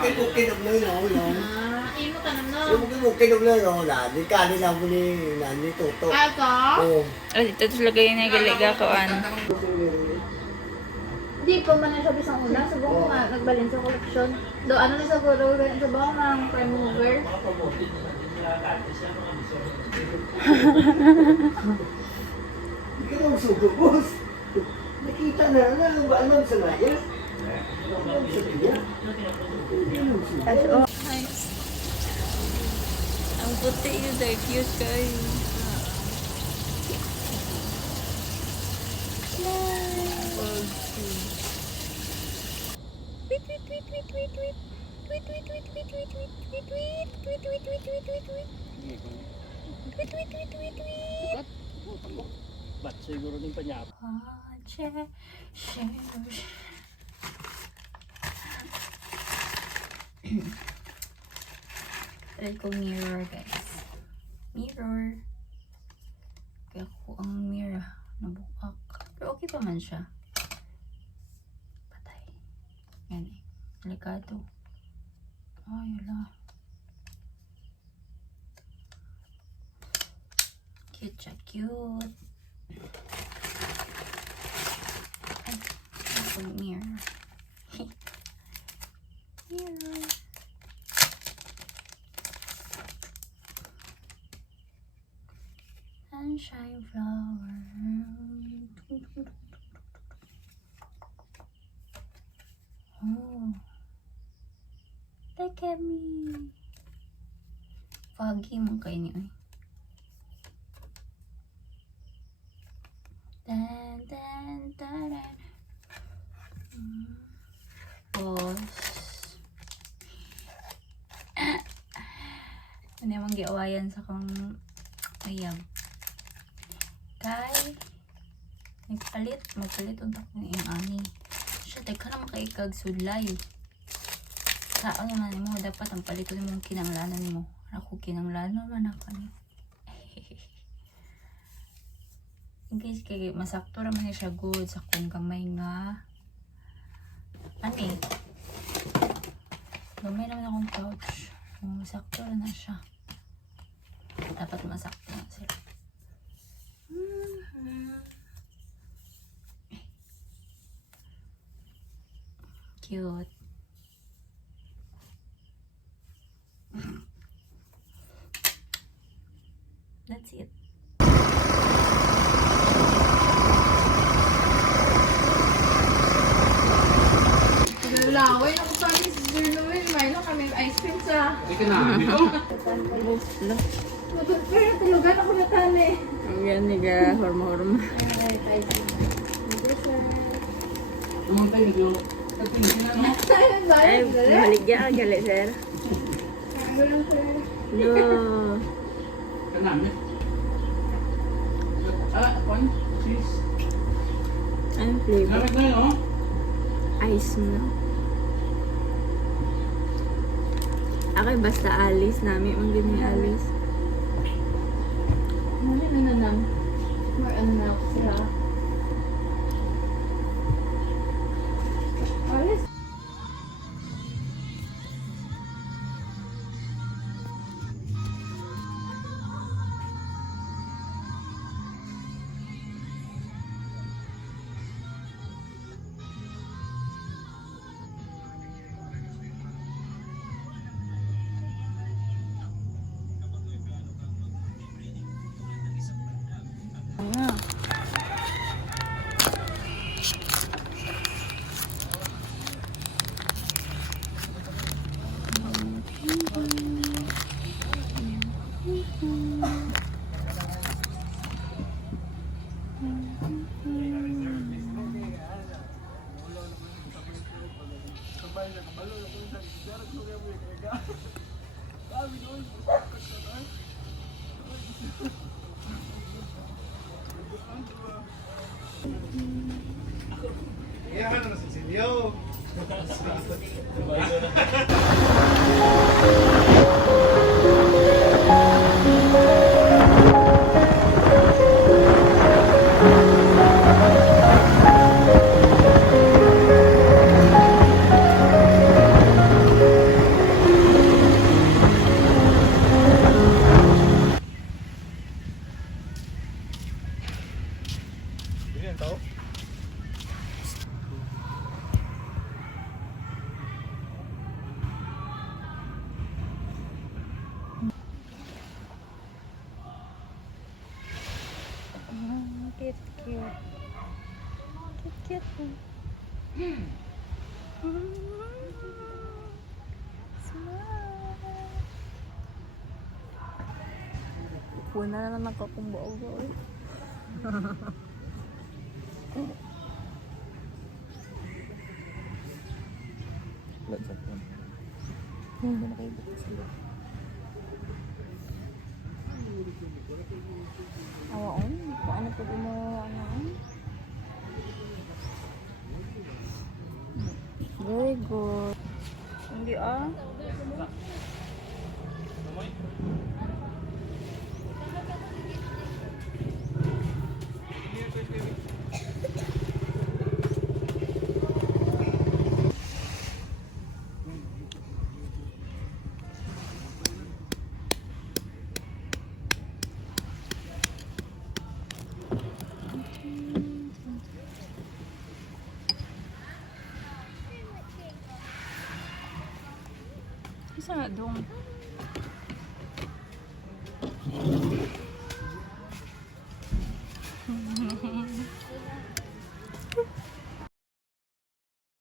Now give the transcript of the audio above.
bukid-bukid ang mga yun. Imo tanong no. Yung bukid-bukid ang mga yun. Di kali lang ko ni Toto. Ako? Oo. Oh, dito talaga yung nagaliga ko, ano. Di pa man na siya bisang una. Subong ko nga nagbalin sa koleksyon. Do ano na siguro ganyan sa bawang ng prime mover. Hindi ka nang sugo, boss. Nakita na ba alam sa naya? Alam sa tiya? Ang puti yun, they're cute kayo. Tweet, tweet, tweet, tweet, tweet, tweet. Tweet, tweet, tweet, tweet, tweet, tweet, tweet, tweet. Tweet, tweet, tweet, tweet, tweet, tweet. Tweet, tweet, tweet, tweet, tweet. Ba't siguro din pa niya? Try ko mirror, guys. Mirror. Kaya ko ang mirror nabukak. Pero okay pa man siya. Patay. Yan eh. Delikado. Ay, wala. Cute siya, cute. Ay, ako mirror. Mirror. Sunshine flower. Oh. Look at me. Foggy man kayo niyo eh. Dan, dan, dan, dan. Boss. Ano namang giawayan sa kong ayam. Kay magpalit untak ng iyong ani. Siya, teka na makaikag sudlay. Saan naman mo, dapat ang palito mo kinanglanan mo. Ako kinanglanan man ako ni. Guys, kaya masakto naman na siya good sa kung gamay nga. Ani? Gamay naman akong pouch. Masakto na siya. Dapat masakto na sila. Cute. That's it. Laway ako sa amin si Sir Noel. May lang kami ice cream sa... Hindi ka namin. Pero tulugan ako na tani. Ang yan niga, horma-horma. Umantay, nag-tingin na, no? Ay, maligya ka gali, sir. No. Ka namin. Kwan? Cheese. Anong flavor? Gamit na yun, no? Ice mo. Ako basta alis namin. Ang gini alis. Ano na nanam? More ano na ako sila. Alis. Yan, ano sa Silyo? yan tao? Cute, cute. Cute, cute. Smile. Puna na naman ako kung buo-buo. Hindi na kayo bukas sila. Awaon, kung ano po mo ano. Very good. Hindi ah. Isa nga dong.